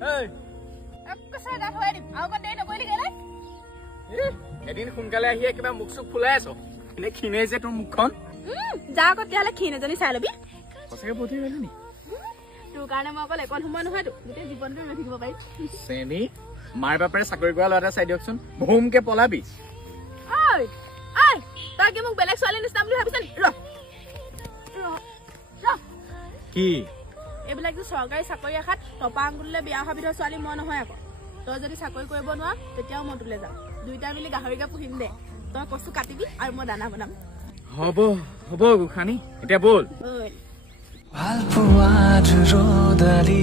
এই একছৰা দাঁত হৈ দিম আৰু কত দেৰি নকৰিলি কেলে এদিন সোনকালে আহি কিবা মুখ চুখ ফুলাই আছ এনে ক্ষীণে যে তোৰ মুখখন যা আকৌ তেতিয়াহ'লে ক্ষীণ এজনী চাই ল'বি সঁচাকে বহুত হৈ নি তোৰ কাৰণে মই অকল একণ সময় নহয়তো গোটেই জীৱনটো ৰৈ থাকিব পাৰিম চেনি মাৰ বাপেৰে চাকৰি কৰা ল'ৰা এটা চাই দিয়কচোন ভুমকে পলাবি ঐ ঐ তই কি মোক বেলেগ ছোৱালী নিচিনা বুলি ভাবিছ কি এইবিলাক যে চৰকাৰী চাকৰি আশাত টপা আঙুলিলে বিয়া হোৱা বিধৰ ছোৱালী মই নহয় আকৌ তই যদি চাকৰি কৰিব নোৱাৰ তেতিয়াও মই তোলে যাম দুইটা মিলি গাহৰিকে পুহিম দে তই কচু কাটিবি আৰু মই দানা বনাম হ'ব হ'ব গোসানী এতিয়া বল ঐ ভাল পোৱা ৰ'দালি